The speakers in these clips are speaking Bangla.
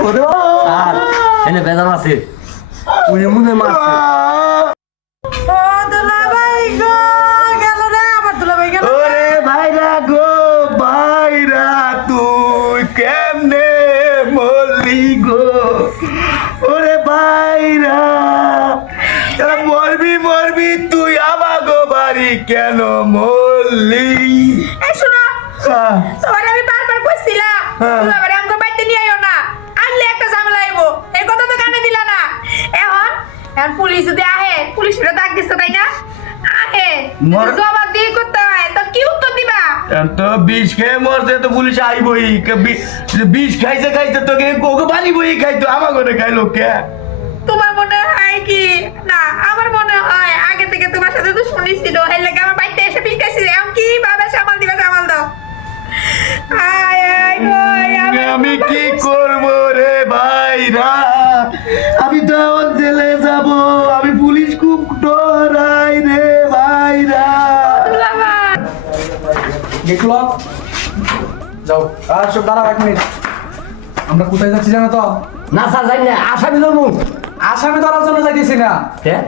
ওরে আর এনে বেজার আছে ওই মনে মারছে ও দুলাভাই গো গেল রে আমার দুলাভাই গেল ওরে ভাইরা গো ভাইরা তুই কেমনে মরলি গো ওরে ভাইরা তোরা মরবি মরবি তুই আমাগো বাড়ি কেন মরলি এই শুনো তোমার আমি বারবার কইছিলাম দুলাভাই আমগো বাইতে নিয়ে আইও না আনলে একটা ঝামেলা আইবো এই কথা তো কানে দিলা না এখন পুলিশ যদি আহে পুলিশের ডাক দিছে তাই না আহে জবাব দিয়ে করতে হয় তো কি উত্তর দিবা তো বিষ খেয়ে মরছে তো পুলিশ আইবই বিষ খাইছে খাইছে তোকে কোকে বানিবই খাইতো আমাগো না খাইলো কে তোমার মনে হয় কি না আমার মনে হয় আগে থেকে তোমার সাথে তো শুনিছিল হেল লাগে আমার বাইতে এসে পিছকাইছি এখন কি ভাবে সামাল দিবা সামাল দাও আয় আয় গো আমি কি করব রে ভাইরা আমি তো জেলে যাব আমি পুলিশ খুব ডরাই রে ভাইরা দেখলো যাও আর সব দাঁড়াও 1 মিনিট আমরা কোথায় যাচ্ছি জানো তো না স্যার জানি না আসামি ধরবো আসামি ধরার জন্য যাইতেছি না হ্যাঁ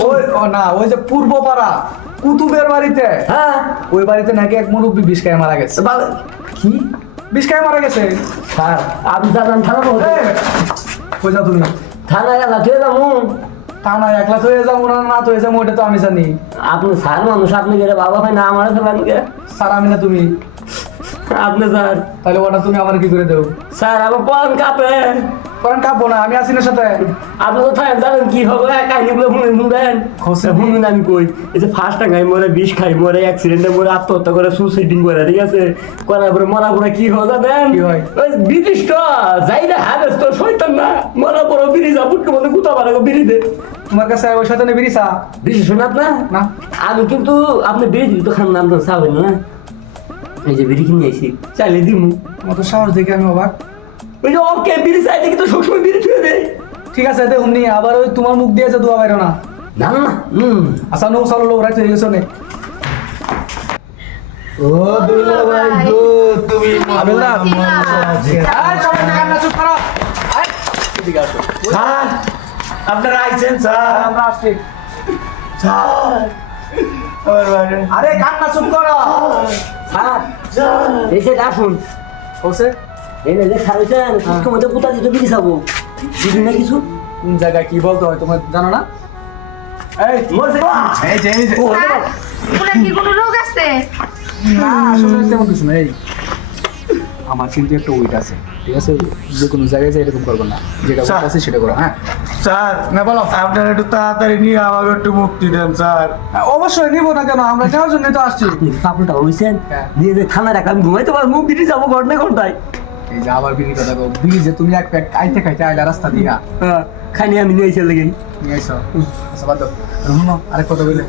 ওই না ওই যে পূর্বপাড়া কুতুবের বাড়িতে হ্যাঁ ওই বাড়িতে নাকি এক মুরব্বী বিষ খায় মারা গেছে কি বিষ খায় মারা গেছে স্যার আপনি জানেন থানা তো কই যাও তুমি থানা গেল তুই যাবো তা না একলা তো হয়ে যাবো না তো হয়ে যাবো ওটা তো আমি জানি আপনি স্যার মানুষ আপনি গেলে বাবা হয় না আমার ফেলান গে স্যার আমি না তুমি আপনি স্যার তাহলে ওটা তুমি আমার কি করে দেও স্যার আমার পড়ান কাপে কারণ কাঁপবো না আমি আছি না সাথে আপনি তো থাকেন জানেন কি হবে কাহিনীগুলো শুনবেন শুনুন আমি কই এই যে ফার্স্ট টাইম মরে বিষ খাই মরে অ্যাক্সিডেন্টে মরে আত্মহত্যা করে সুসাইডিং করে ঠিক আছে করার পরে মরা পরে কি হয় জানেন কি হয়? ওই ব্রিটিশ তো যাই না হাবেস তো শয়তান না মরা পরে বিড়ি যাবুটকে মধ্যে গুতা মারে বিড়ি দে তোমার কাছে ওই সাথে বিরিসা বিড়ি শোনা আপনার না আমি কিন্তু আপনি বিড়ি দিই তো খান না আপনার চাবেন না এই যে বিড়ি কিনে আইছি চাইলে দিমু তোমার তো সাহস দেখে আমি অবাক ওই যে ওকে বিড়ি চাইলে কিন্তু সবসময় বিড়ি ছুঁয়ে দেয় ঠিক আছে এতে হুমনি আবার ওই তোমার মুখ দিয়েছে দোয়া বাইরো না না না আচ্ছা নৌ সালো লোক রাখতে গেছো নে ও দুলা ভাই গো তুমি আবেলদার স্যার আপনারা আইছেন স্যার আমরা আসছি স্যার আমার বাইরে আরে কান্না চুপ করো স্যার এসে আসুন ওসে এই যে খাইছেন কুটকে মধ্যে পুতা দিতে বিড়ি খাবো দিদি না কিছু কোন জায়গায় কি বলতে হয় তোমার জানো না এই মরছে এই যে স্যার ওনার কি কোনো রোগ আছে না আসলে তেমন কিছু নেই আমার কিন্তু একটা উইট আছে ঠিক আছে যে কোনো জায়গায় যাই এরকম করবো না যেটা আছে সেটা করো হ্যাঁ স্যার না বলো আপনারা একটু তাড়াতাড়ি নিয়ে আমাকে একটু মুক্তি দেন স্যার অবশ্যই নিবো না কেন আমরা যাওয়ার জন্য তো আসছি কাপড়টা হইছেন দিয়ে যে থানা রাখা আমি ঘুমাইতে পারবো বিড়ি যাবো ঘন্টায় এই যে আবার বিড়ি কথা গো বিড়ি যে তুমি এক প্যাক খাইতে খাইতে আইলা রাস্তা দিয়া খানি আমি নিয়ে এসে লেগে নিয়ে আইসো আচ্ছা বাদ দাও শুনো আরেক কথা বলে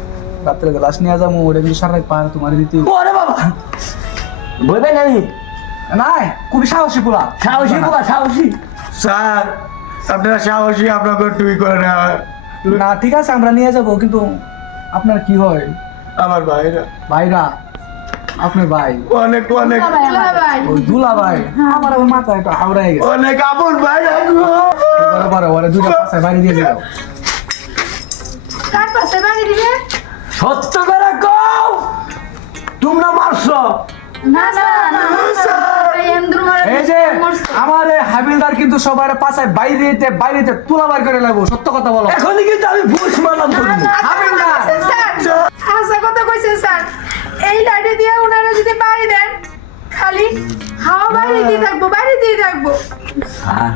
রাত্রে লাশ নিয়ে যাবো ওটা কিন্তু সারা রাত পাহাড় তোমার দিতে ওরে বাবা বলবেন আমি নাই খুবই সাহসী পোলা সাহসী বাবা সাহসী স্যার আপনারা সাহসী আপনাকে টুই করে নেওয়া না ঠিক আছে আমরা নিয়ে যাবো কিন্তু আপনার কি হয় আমার ভাইরা ভাইরা আপনার ভাই অনেক অনেক দুলাভাই ওই দুলা ভাই আমার আবার মাথা একটু হাওড়ায় গেছে অনেক আপন ভাইরা গো। বরাবর ওরা দুইটা পাশে বাইরে দিয়ে যাও কার পাশে বাড়ি দিবে সত্য করে কও তোমরা মারছো না না না এমদুর মারা এই যে আমার এই হাবিলদার কিন্তু সবার পাশায় বাইরেতে তুলা বার করে লাগবো সত্য কথা বলো এখনই কিন্তু আমি বুশ মারলাম তুমি হাবিলদার আশা কথা কইছেন স্যার এই লাইটে দিয়ে ওনারা যদি বাড়ি দেন খালি হাওয়া বাড়ি দিয়ে থাকবো বাড়ি দিয়ে থাকবো হ্যাঁ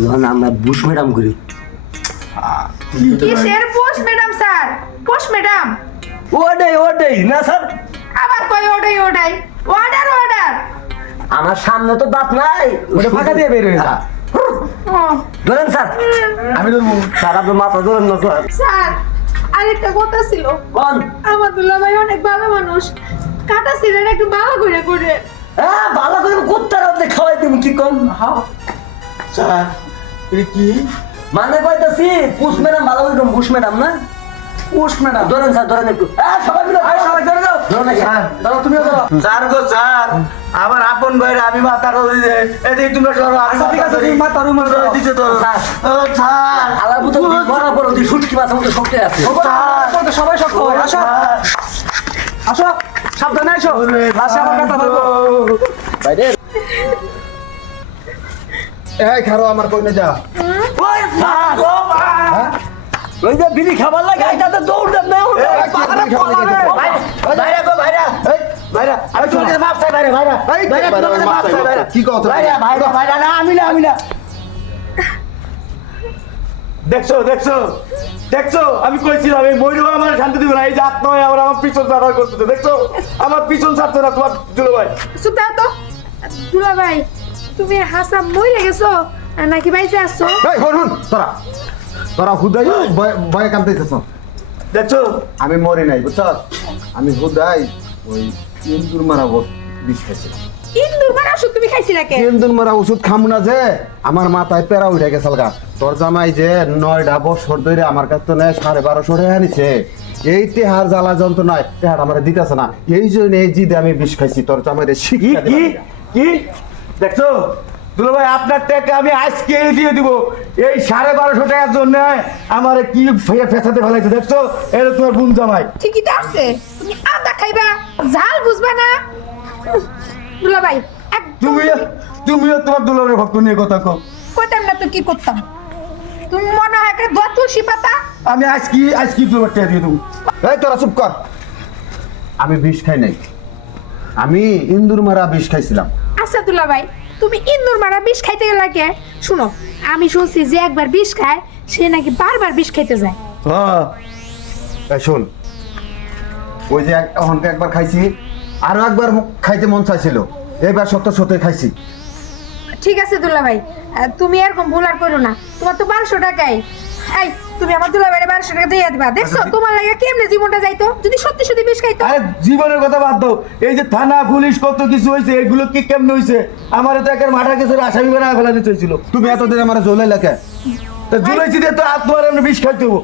যখন আমরা বুশ ম্যাডাম করি কিসের post madam sir post madam ওটাই না স্যার আবার কই ওটাই অর্ডার আমার সামনে তো দাঁত নাই ওটা ফাঁকা দিয়ে বের হয়ে যা ধরেন স্যার আমি ধরবো স্যার আপনার মাথা ধরেন না স্যার স্যার আরেকটা কথা ছিল কোন আমার দুলাভাই অনেক ভালো মানুষ কাটা ছিলেন একটু ভালো করে হ্যাঁ ভালো করে কুত্তার আপনি খাওয়াই দিব কি কম স্যার এটা কি মানে কইতাছি পুষ ম্যাডাম ভালো করে বুশ ম্যাডাম না পুশ ম্যাডাম ধরেন স্যার ধরেন একটু সবাই মিলে সবাই ধরে দাও ধরো না স্যার ধরো তুমিও ধরো স্যার গো স্যার আমার আপন ভাইরা আমি মাথা ধরে দিয়ে এদিকে তোমরা ধরো আমি আচ্ছা ঠিক আছে তুমি মাথা রুমে ধরো দিতে ধরো স্যার। স্যার আলার মতো মরা পড়ো তুই শুটকি মাছ মতো শক্তি আছে সবাই শক্ত হয় আসো আসো সাবধানে এসো লাশে আমার কথা বলবো বাইরে এই খারো আমার কইনে যা ওই স্যার ওই যে বিড়ি খাবার লাগে আইতাতে দৌড় দেন না ভাইরা গো ভাইরা এই ভাইরা আমি তোমাকে মাপ চাই ভাইরা ভাইরা ভাইরা তোমাকে মাপ চাই ভাইরা কি কথা ভাইরা ভাইরা ভাইরা না আমি না দেখছো দেখছো দেখছো আমি কইছিলাম এই ময়ূর আমার শান্তি দিবে না এই যে আত্মা আমার আমার পিছন ছাড়া করতেছে দেখছো আমার পিছন ছাড়ছে না তোমার দুলো ভাই সুতা তো দুলা ভাই তুমি হাসা মরে গেছো নাকি বাইসে আসছো এই হরুন তোরা তোরা হুদাই ভয়ে কাঁদতেছিস দেখছো আমি মরি নাই বুঝছ আমি হুদাই ওই ইন্দুর মারা বিষ খাইছি ইন্দুর মারা ওষুধ তুমি খাইছিলা কে ইন্দুর মারা ওষুধ খামু না যে আমার মাথায় পেরা উঠে গেছে গা তোর জামাই যে 9টা বছর ধরে আমার কাছ থেকে 1250 টাকা নিছে এই তেহার জ্বালা যন্ত্রণায় তেহার আমার দিতেছে না এই জন্য এই জিদে আমি বিষ খাইছি তোর জামাইরে কি শিক্ষা কি দিলাম। কি দেখছো দুলো ভাই আপনার টাকা আমি আজকে দিয়ে দিব এই 1250 টাকার জন্য আমার কি ফেসাতে ফেলাইছে দেখছো এটা তোমার বোন জামাই ঠিকই তো আছে তুমি আদা খাইবা ঝাল বুঝবা না দুলা ভাই তুমিও তোমার দুলোরের ভক্ত নিয়ে কথা কও কইতাম না তো কি করতাম তুমি মনে হয় একটা দোয়া তুলসী পাতা আমি আজকে তোমার টাকা দিয়ে দেবো এই তোরা চুপ কর আমি বিষ খাই নাই আমি ইন্দুর মারা বিষ খাইছিলাম আচ্ছা দুলা ভাই তুমি ইন্দুর মারা বিষ খাইতে গেলে কে শুনো আমি শুনছি যে একবার বিষ খায় সে নাকি বারবার বিষ খাইতে যায় হ্যাঁ এই শোন ওই যে অহনকে একবার খাইছি আরো একবার খাইতে মন চাইছিল এবার সত্যি খাইছি ঠিক আছে দুলা ভাই তুমি এরকম ভুল আর করো না তোমার তো 1200 টাকাই এই তুমি আমার দুলা ভাইরে 1200 টাকা দিয়ে দিবা দেখছো তোমার লাগে কেমনে জীবনটা যাইতো যদি সত্যি সত্যি বিষ খাইতো আরে জীবনের কথা বাদ দাও এই যে থানা পুলিশ কত কিছু হয়েছে এগুলো কি কেমনে হয়েছে আমার তো একের মাঠা কেসের আসামি বানা ফেলাতে চাইছিল তুমি এতদিন আমার জলে লেখে তা জুলাইছি দিয়ে তো তোমার এমনি বিষ খাইতে হবো